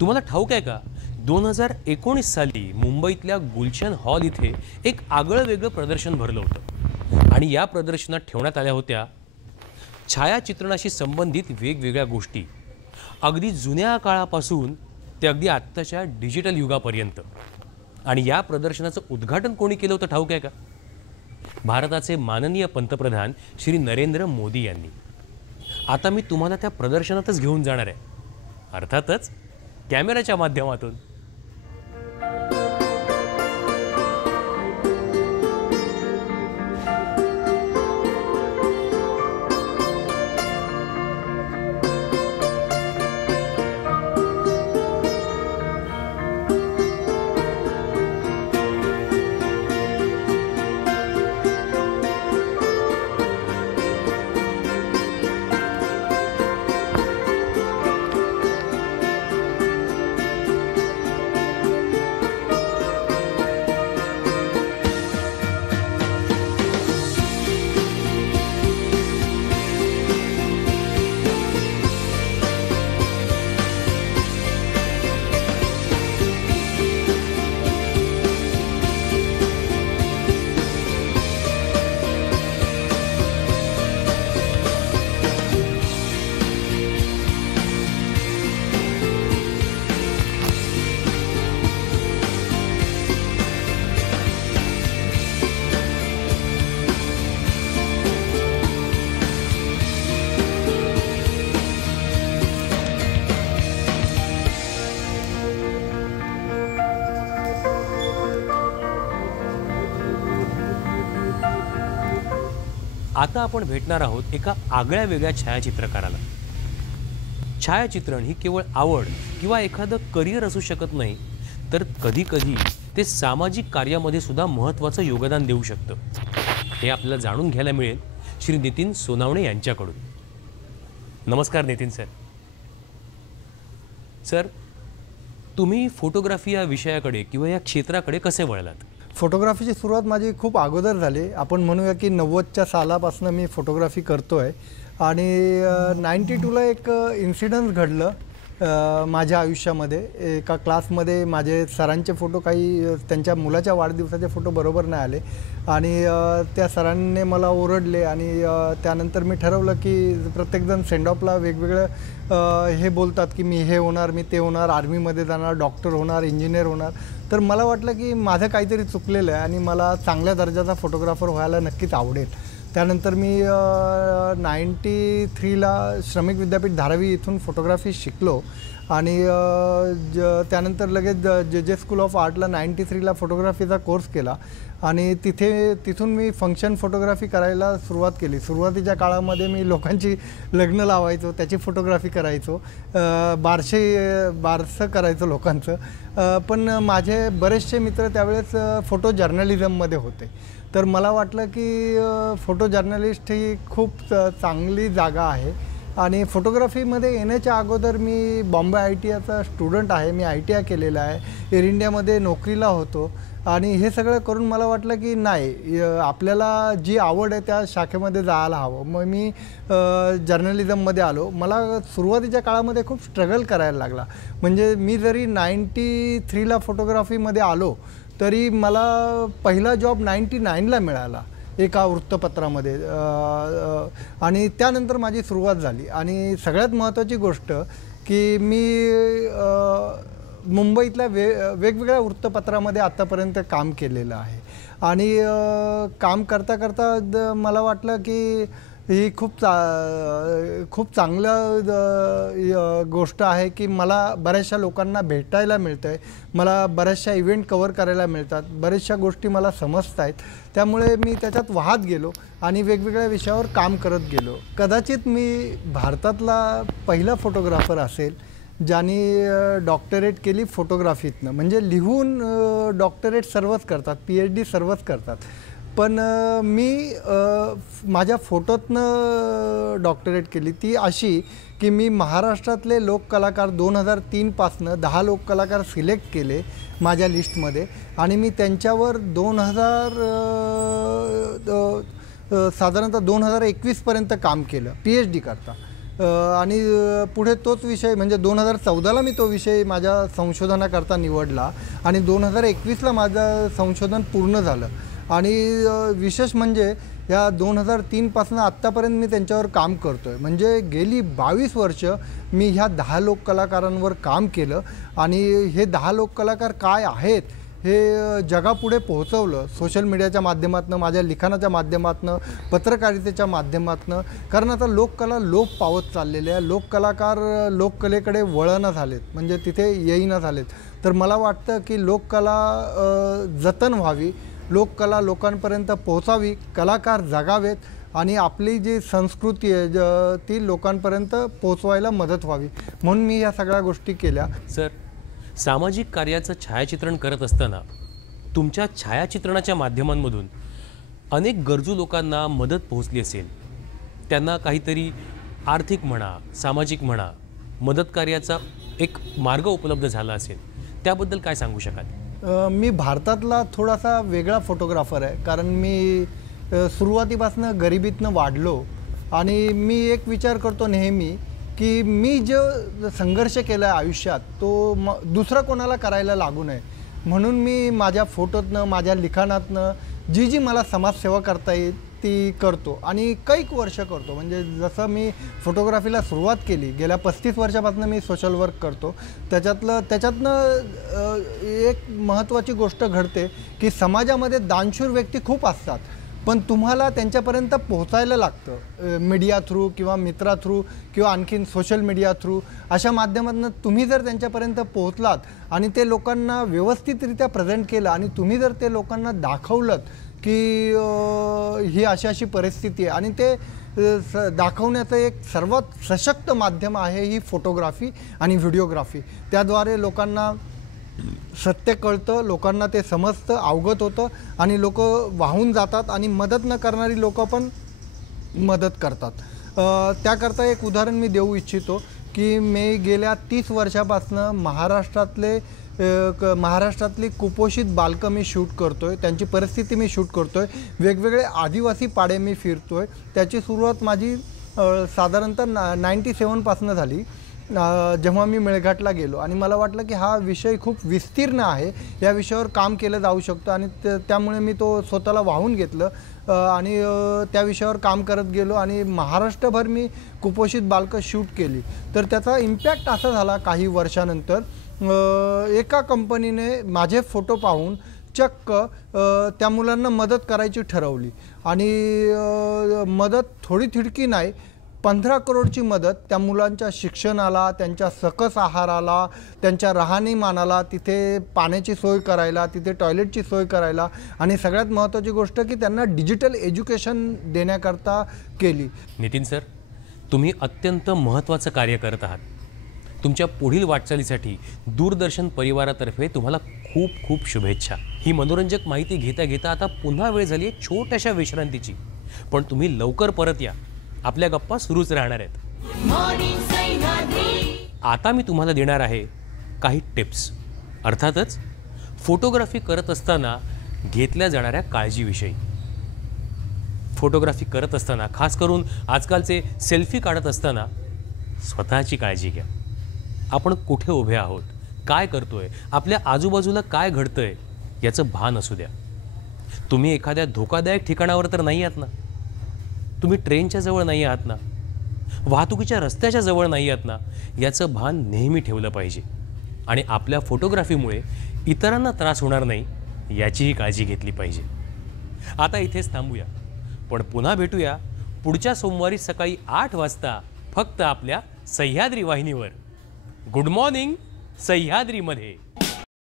तुम्हाला ठाऊक आहे का 2019 साली मुंबईतल्या गुलशन हॉल इथे एक आगळं वेगळं प्रदर्शन भरलं होतं आणि या प्रदर्शनात ठेवण्यात आल्या होत्या छायाचित्रणाशी संबंधित वेगवेगळ्या गोष्टी, अगदी जुन्या काळापासून ते अगदी आत्ताच्या डिजिटल युगापर्यंत। आणि या प्रदर्शनाचं उद्घाटन कोणी केलं होतं ठाऊक आहे का? भारताचे माननीय पंतप्रधान श्री नरेंद्र मोदी यांनी। आता मी तुम्हाला त्या प्रदर्शनातच घेऊन जाणार आहे, अर्थातच कॅमेऱ्याच्या माध्यमातून। आता आपण भेटणार आहोत एका आगळ्या वेगळ्या छायाचित्रकाराला। छायाचित्रण ही केवळ आवड किंवा एखादं करिअर असू शकत नाही, तर कधी-कधी ते सामाजिक कार्यामध्ये सुद्धा महत्त्वाचं योगदान देऊ शकतं। हे आपल्याला जाणून घ्यायला मिळेल श्री नितीन सोनावणे यांच्याकडून। नमस्कार नितीन सर। सर, तुम्ही फोटोग्राफी या विषयाकडे किंवा या क्षेत्राकडे कसे वळलात? फोटोग्राफीची सुरुवात माझी खूप अगोदर झाली। आपण म्हणूया की 90च्या सालापासून मी फोटोग्राफी करतोय आणि 92ला एक इन्सिडेंट घडलं माझ्या आयुष्यामध्ये। एका क्लासमध्ये माझे सरांचे फोटो, काही त्यांच्या मुलाच्या वाढदिवसाचे फोटो बरोबर नाही आले आणि त्या सरांनी मला ओरडले आणि त्यानंतर मी ठरवलं की प्रत्येकजण सेंड ऑफला वेगवेगळं हे बोलतात की मी हे होणार, मी ते होणार, आर्मीमध्ये जाणार, डॉक्टर होणार, इंजिनियर होणार। तर मला वाटलं की माझं काहीतरी चुकलेलं आहे आणि मला चांगल्या दर्जाचा फोटोग्राफर व्हायला नक्कीच आवडेल। त्यानंतर मी 93ला श्रमिक विद्यापीठ धारावी इथून फोटोग्राफी शिकलो आणि त्यानंतर लगेच जे स्कूल ऑफ आर्टला 93ला फोटोग्राफीचा कोर्स केला आणि तिथून मी फंक्शन फोटोग्राफी करायला सुरुवात केली। सुरुवातीच्या काळामध्ये मी लोकांची लग्न लावायचो, त्याची फोटोग्राफी करायचो, बारसं करायचो लोकांचं। पण माझे बरेचसे मित्र त्यावेळेस फोटो जर्नलिझममध्ये होते, तर मला वाटलं की फोटो जर्नलिस्ट ही खूप चांगली जागा आहे। आणि फोटोग्राफीमध्ये येण्याच्या अगोदर मी बॉम्बे ITIचा स्टुडंट आहे, मी ITI केलेला आहे, एअर इंडियामध्ये नोकरीला होतो आणि हे सगळं करून मला वाटलं की नाही, आपल्याला जी आवड आहे त्या शाखेमध्ये जायला हवं। मग मी जर्नलिझममध्ये आलो। मला सुरुवातीच्या काळामध्ये खूप स्ट्रगल करायला लागला। म्हणजे मी जरी 93ला फोटोग्राफीमध्ये आलो तरी मला पहिला जॉब 99ला मिळाला एका वृत्तपत्रामध्ये आणि त्यानंतर माझी सुरुवात झाली। आणि सगळ्यात महत्त्वाची गोष्ट की मी मुंबईतल्या वेगवेगळ्या वृत्तपत्रामध्ये आत्तापर्यंत काम केलेलं आहे आणि काम करता करता मला वाटलं की ही खूप चांगलं गोष्ट आहे की मला बऱ्याचशा लोकांना भेटायला मिळतं आहे, मला बऱ्याचशा इव्हेंट कव्हर करायला मिळतात, बऱ्याचशा गोष्टी मला समजत आहेत। त्यामुळे मी त्याच्यात वाहत गेलो आणि वेगवेगळ्या विषयावर काम करत गेलो। कदाचित मी भारतातला पहिला फोटोग्राफर असेल ज्यांनी डॉक्टरेट केली फोटोग्राफीतनं। म्हणजे लिहून डॉक्टरेट सर्वच करतात, PhD सर्वच करतात, पण मी माझ्या फोटोतनं डॉक्टरेट केली। ती अशी की मी महाराष्ट्रातले लोककलाकार 2003 पासनं 10 लोककलाकार सिलेक्ट केले माझ्या लिस्टमध्ये आणि मी त्यांच्यावर साधारणतः 2021 पर्यंत काम केलं PhD करता। आणि पुढे तोच विषय म्हणजे 2014ला मी तो विषय माझ्या संशोधनाकरता निवडला आणि 2021ला माझं संशोधन पूर्ण झालं. आणि विशेष म्हणजे या 2003पासून आत्तापर्यंत मी त्यांच्यावर काम करतो आहे. म्हणजे गेली 22 वर्ष मी ह्या 10 लोककलाकारांवर काम केलं आणि हे 10 लोककलाकार काय आहेत हे जगापुढे पोहोचवलं सोशल मीडियाच्या माध्यमातून, माझ्या लिखाणाच्या माध्यमातून, पत्रकारितेच्या माध्यमातून. कारण आता लोककला लोप पावत चाललेले आहे. लोककलाकार लोककलेकडे वळणं झालेत, म्हणजे तिथे येईना झालेत. तर मला वाटतं की लोककला जतन व्हावी, लोककला लोकांपर्यंत पोहोचावी, कलाकार जगावेत आणि आपली जी संस्कृती आहे ती लोकांपर्यंत पोहोचवायला मदत व्हावी, म्हणून मी या सगळ्या गोष्टी केल्या. सर, सामाजिक कार्याचं छायाचित्रण करत असताना तुमच्या छायाचित्रणाच्या माध्यमांमधून अनेक गरजू लोकांना मदत पोहोचली असेल. त्यांना काहीतरी आर्थिक म्हणा, सामाजिक म्हणा, मदत कार्याचा एक मार्ग उपलब्ध झाला असेल. त्याबद्दल काय सांगू शकाल? मी भारतातला थोडासा वेगळा फोटोग्राफर आहे, कारण मी सुरुवातीपासून गरिबीतनं वाढलो आणि मी एक विचार करतो नेहमी की मी जो संघर्ष केला आहे आयुष्यात तो दुसरं कोणाला करायला लागू नये, म्हणून मी माझ्या फोटोतनं, माझ्या लिखाणातनं जी मला समाजसेवा करता येईल ती करतो आणि कैक वर्ष करतो. म्हणजे जसं मी फोटोग्राफीला सुरुवात केली गेल्या 35 वर्षापासून मी सोशल वर्क करतो. त्याच्यातनं एक महत्त्वाची गोष्ट घडते की समाजामध्ये दानशूर व्यक्ती खूप असतात, पण तुम्हाला त्यांच्यापर्यंत पोहोचायला लागतं मीडिया थ्रू किंवा मित्रा थ्रू किंवा आणखीन सोशल मीडिया थ्रू. अशा माध्यमातून तुम्ही जर त्यांच्यापर्यंत पोहोचलात आणि ते लोकांना व्यवस्थितरित्या प्रेझेंट केलं आणि तुम्ही जर ते लोकांना दाखवलं की ही अशी परिस्थिती आहे आणि ते दाखवण्याचं एक सर्वात सशक्त माध्यम आहे ही फोटोग्राफी आणि व्हिडिओग्राफी. त्याद्वारे लोकांना सत्य कळतं, लोकांना ते समजतं, अवगत होतं आणि लोक वाहून जातात आणि मदत न करणारी लोक पण मदत करतात. त्याकरता एक उदाहरण मी देऊ इच्छितो की मी गेल्या 30 वर्षापासून महाराष्ट्रातली कुपोषित बालकं मी शूट करतो आहे, त्यांची परिस्थिती मी शूट करतो आहे. वेगवेगळे आदिवासी पाडे मी फिरतो आहे. त्याची सुरुवात माझी साधारणतः 97पासून झाली, जेव्हा मी मेळघाटला गेलो आणि मला वाटलं की हा विषय खूप विस्तीर्ण आहे, या विषयावर काम केलं जाऊ शकतं आणि त्यामुळे मी तो स्वतःला वाहून घेतलं आणि त्या विषयावर काम करत गेलो आणि महाराष्ट्रभर मी कुपोषित बालकं शूट केली. तर त्याचा इम्पॅक्ट असा झाला काही वर्षानंतर एका कंपनीने माझे फोटो पाहून चक्क त्या मुलांना मदत करायची ठरवली आणि मदत थोडी थिडकी नाही, 15 करोडची मदत त्या मुलांच्या शिक्षणाला, त्यांच्या सकस आहाराला, त्यांच्या राहणीमानाला, तिथे पाण्याची सोय करायला, तिथे टॉयलेटची सोय करायला आणि सगळ्यात महत्त्वाची गोष्ट की त्यांना डिजिटल एज्युकेशन देण्याकरता केली. नितीन सर, तुम्ही अत्यंत महत्त्वाचं कार्य करत आहात. तुमच्या पुढील वाटचालीसाठी दूरदर्शन परिवारातर्फे तुम्हाला खूप खूप शुभेच्छा. ही मनोरंजक माहिती घेता घेता आता पुन्हा वेळ झाली आहे छोट्याशा विश्रांतीची, पण तुम्ही लवकर परत या, आपल्या गप्पा सुरूच राहणार आहेत. आता मी तुम्हाला देणार आहे काही टिप्स, अर्थातच फोटोग्राफी करत असताना घेतल्या जाणाऱ्या काळजीविषयी. फोटोग्राफी करत असताना, खास करून आजकालचे सेल्फी काढत असताना स्वतःची काळजी घ्या. आपण कुठे उभे आहोत, काय करतोय, आपल्या आजूबाजूला काय घडतंय याचं भान असू द्या. तुम्ही एखाद्या धोकादायक ठिकाणावर तर नाही आहात ना, तुम्ही ट्रेनच्या जवळ नाही आहात ना, वाहतुकीच्या रस्त्याच्या जवळ नाही आहात ना, याचं भान नेहमी ठेवलं पाहिजे. आणि आपल्या फोटोग्राफीमुळे इतरांना त्रास होणार नाही याचीही काळजी घेतली पाहिजे. आता इथेच थांबूया, पण पुन्हा भेटूया पुढच्या सोमवारी सकाळी 8 वाजता फक्त आपल्या सह्याद्री वाहिनीवर. Good morning सह्याद्रीमध्ये.